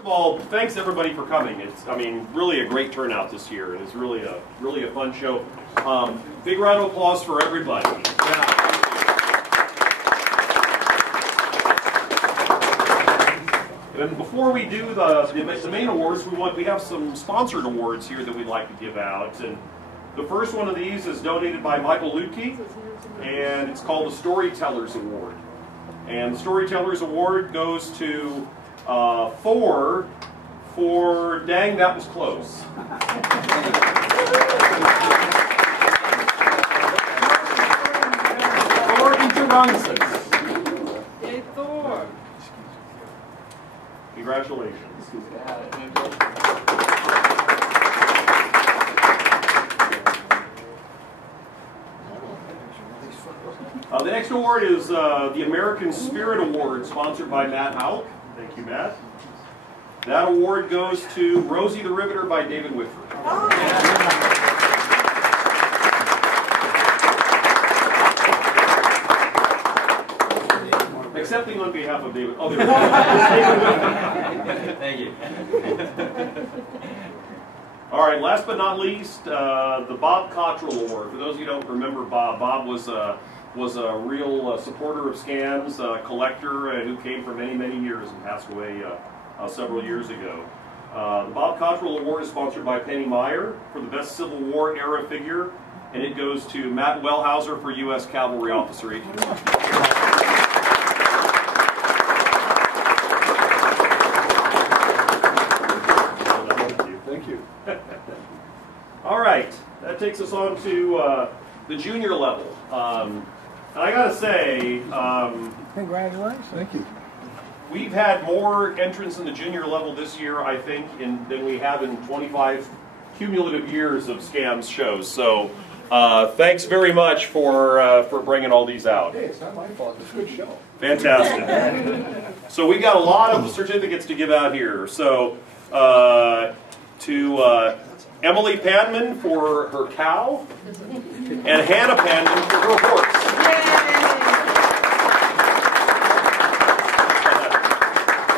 of all, thanks everybody for coming. It's, I mean, really a great turnout this year. It's really a fun show. Big round of applause for everybody. Yeah. And before we do the main awards, we have some sponsored awards here that we'd like to give out. And the first one of these is donated by Michael Lutke, and it's called the Storytellers Award. And the Storytellers Award goes to for Dang, That Was Close. Thor Interrungses. Hey, Thor. Congratulations. The next award is the American Spirit Award, sponsored by Matt Houck. Thank you, Matt. That award goes to Rosie the Riveter by David Whitford. Accepting on behalf of David. Oh, there we go. Thank you. All right, last but not least, the Bob Cottrell Award. For those of you who don't remember Bob, Bob was a real supporter of SCAHMS, collector who came for many, many years and passed away several years ago. The Bob Cottrell Award is sponsored by Penny Meyer for the best Civil War era figure, and it goes to Matt Wellhauser for U.S. Cavalry Officer 1860. All right, that takes us on to the junior level. And I gotta say, Congratulations. Thank you. we've had more entrants in the junior level this year, I think, than we have in 25 cumulative years of SCAHMS shows. So thanks very much for bringing all these out. Hey, it's not my fault. It's a good show. Fantastic. So we got a lot of certificates to give out here. So to Emily Panman for her cow, and Hannah Panman for her horse.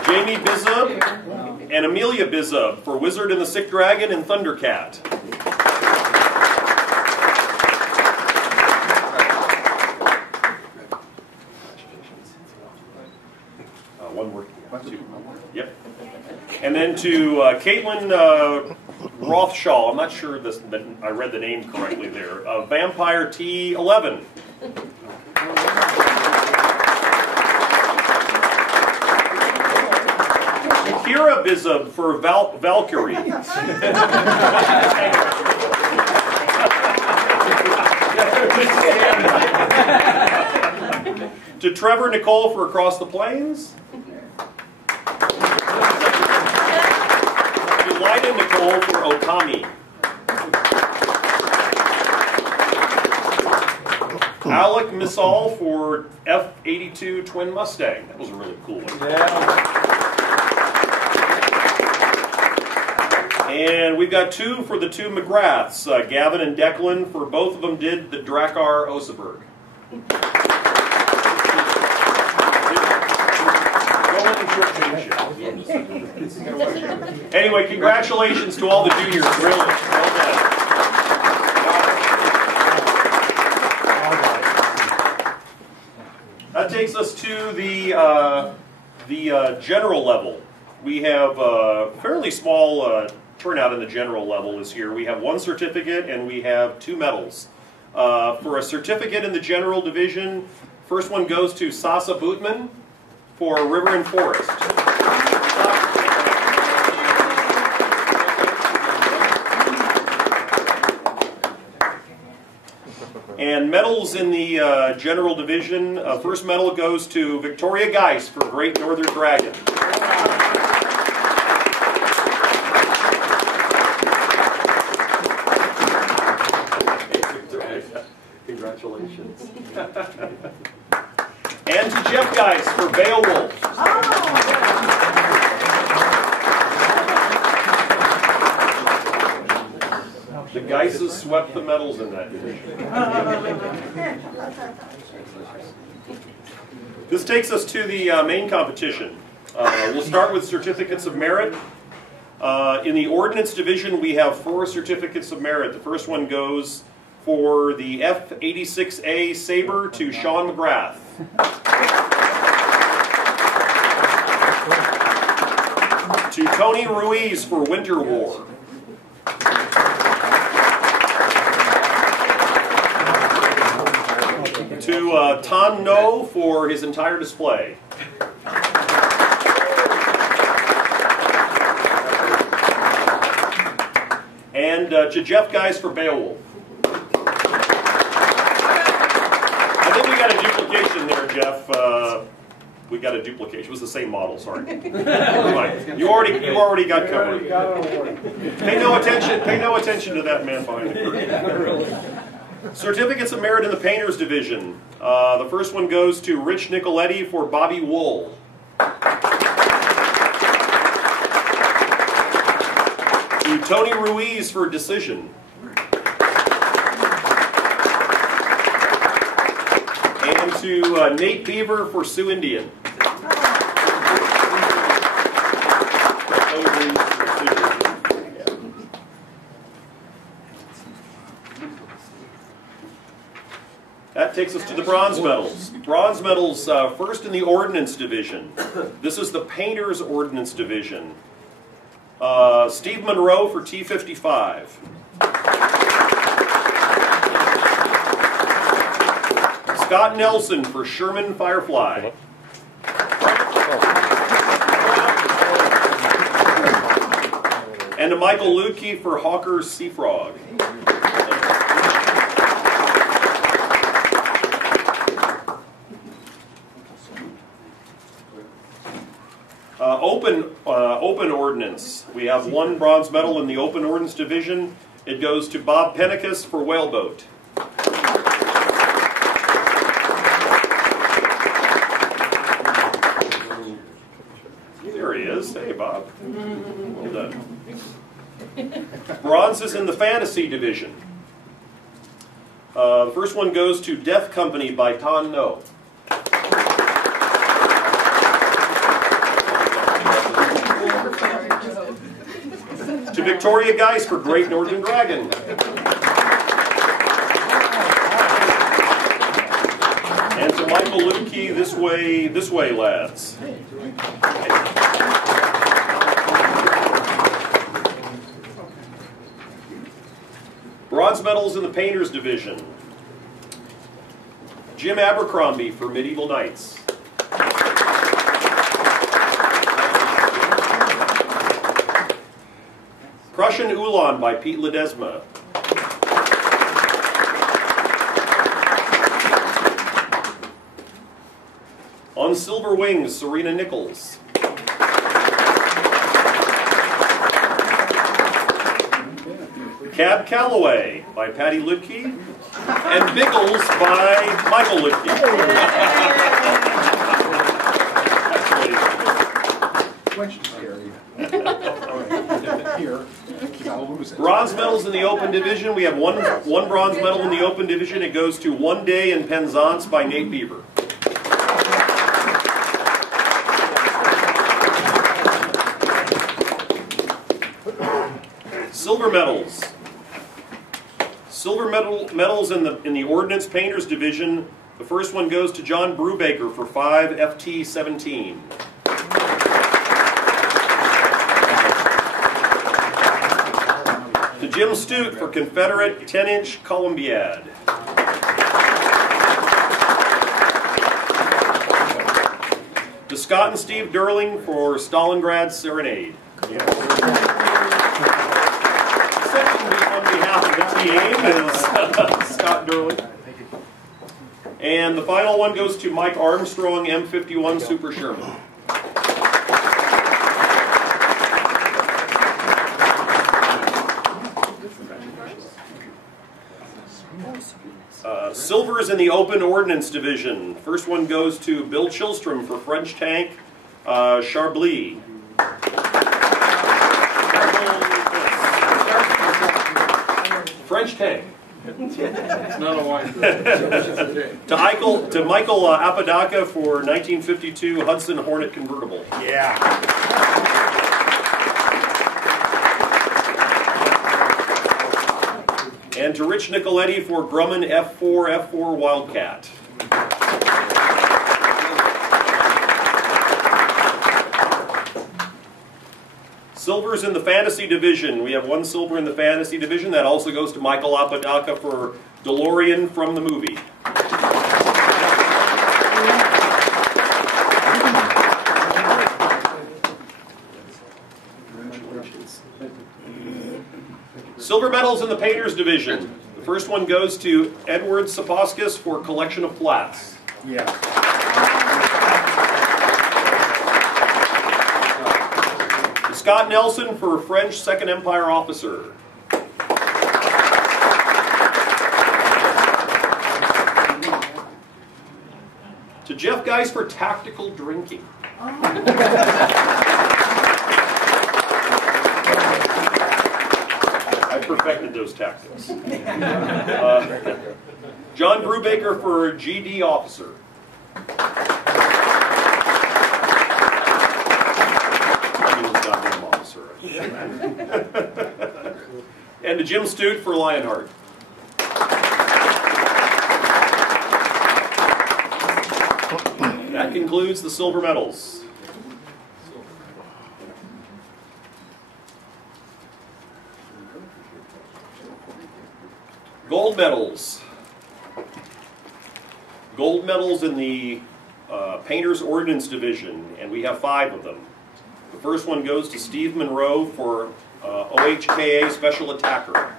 Jamie Bizub and Amelia Bizub for Wizard and the Sick Dragon and Thundercat. One more. Two. Yep. And then to Caitlin Rothschall, I'm not sure that I read the name correctly there, Vampire T11. Kira Bizub for Valkyrie. To Trevor Nicole for Across the Plains. To Lyda Nicole for Okami. Alec Misal for F82 Twin Mustang. That was a really cool one. Yeah. And we've got two for the two McGraths. Gavin and Declan, for both of them did the Drakkar Oseberg. Anyway, congratulations to all the juniors. Really, well done. That takes us to the general level. We have a fairly small turnout in the general level this year. We have one certificate and we have two medals. For a certificate in the general division, first one goes to Sasa Bootman for River and Forest. And medals in the general division, first medal goes to Victoria Geis for Great Northern Dragon. Congratulations. And to Jeff Geis for Beowulf. The Geises swept the medals in that division. This takes us to the main competition. We'll start with certificates of merit. In the Ordnance Division, we have 4 certificates of merit. The first one goes for the F-86A Sabre to Sean McGrath. To Tony Ruiz for Winter War. To Tan No for his entire display. And to Jeff Geis for Beowulf. I think we got a duplication there, Jeff. We got a duplication. It was the same model, sorry. Right. You already got covered. Pay no attention to that man behind the curtain. Certificates of merit in the Painters Division. The first one goes to Rich Nicoletti for Bobby Wool. To Tony Ruiz for Decision. And to Nate Beaver for Sioux Indian. That takes us to the bronze medals. Bronze medals, first in the Ordnance Division. This is the Painters Ordnance Division. Steve Monroe for T-55. Scott Nelson for Sherman Firefly. And to Michael Lukey for Hawker's Sea Frog. Open Ordnance. We have 1 bronze medal in the Open Ordnance Division. It goes to Bob Pennicus for Whaleboat. There he is. Hey, Bob. Well done. Bronze is in the Fantasy Division. The first one goes to Death Company by Tan No. To Victoria Geis for Great Northern Dragon. And to Michael Lukey, this way, lads. Bronze medals in the Painters Division. Jim Abercrombie for Medieval Knights. Prussian Ulan by Pete Ledesma. On Silver Wings, Serena Nichols. Cab Calloway by Patty Lutke. And Biggles by Michael Lutke. Bronze medals in the Open Division. We have one bronze medal in the Open Division. It goes to One Day in Penzance by Nate Beaver. Silver medals. Silver medals in the Ordnance Painters Division. The first one goes to John Brubaker for 5 FT-17. To Jim Stute for Confederate 10-inch Columbiad. To Scott and Steve Durling for Stalingrad Serenade. Second on behalf of the team is Scott Durling. And the final one goes to Mike Armstrong, M51 Super Sherman. Silver is in the Open Ordnance Division. First one goes to Bill Chilstrom for French Tank, Charbly. French Tank. It's not a wine. To Michael Apodaca for 1952 Hudson Hornet convertible. Yeah. And to Rich Nicoletti for Grumman F4 Wildcat. Silvers in the fantasy division. We have one silver in the fantasy division. That also goes to Michael Apodaca for DeLorean from the movie. Silver medals in the painters division. The first one goes to Edward Saposkis for collection of plats. Yeah. Scott Nelson for French Second Empire officer. To Jeff Geis for tactical drinking. I perfected those tactics. John Brubaker for GD officer. And to Jim Stute for Lionheart. That concludes the silver medals. Gold medals. Gold medals in the Painters Ordnance Division, and we have 5 of them. The first one goes to Steve Monroe for OHKA Special Attacker.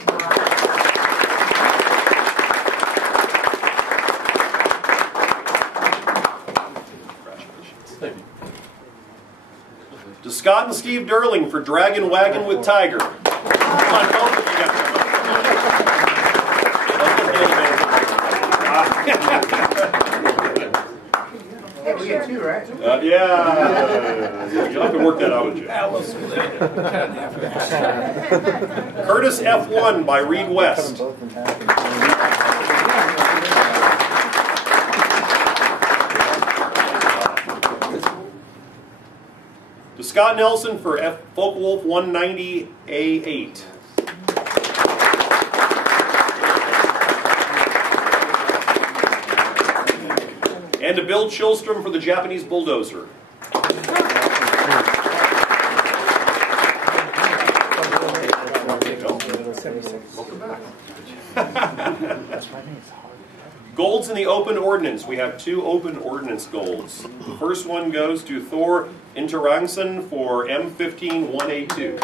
To Scott and Steve Durling for Dragon Wagon with Tiger. Come on, both of you got to come Hey, we get 2, right? yeah. You'll have to work that out with you. Curtis F1 by Reed West. To Scott Nelson for Focke-Wulf 190A8. And to Bill Chilstrom for the Japanese Bulldozer. Golds in the Open Ordnance. We have 2 Open Ordnance golds. The first one goes to Thor Interangsen for M15 1A2.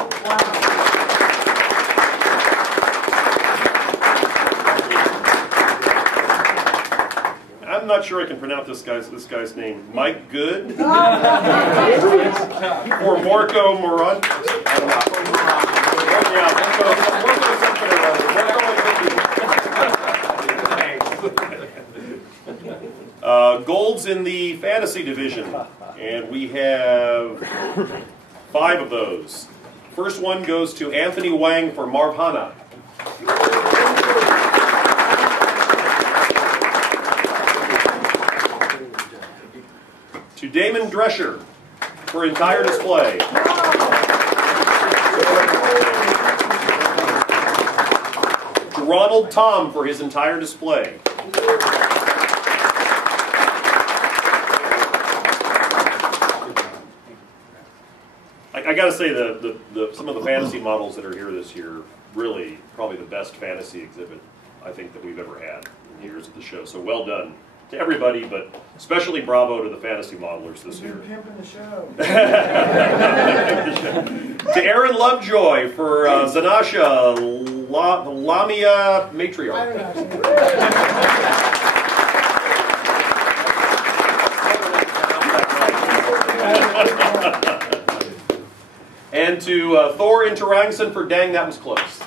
I'm not sure I can pronounce this guy's name. Mike Good for Morco Moran. Golds in the fantasy division, and we have 5 of those. First one goes to Anthony Wang for Marvhana. To Damon Drescher for entire display. To Ronald Tom for his entire display. I got to say, some of the fantasy models that are here this year, really probably the best fantasy exhibit I think that we've ever had in the years of the show. So well done to everybody, but especially bravo to the fantasy modelers this year. Pimping the show. To Aaron Lovejoy for Zanasha Lamia Matriarch. And to Thor Interangsen for Dang, That Was Close.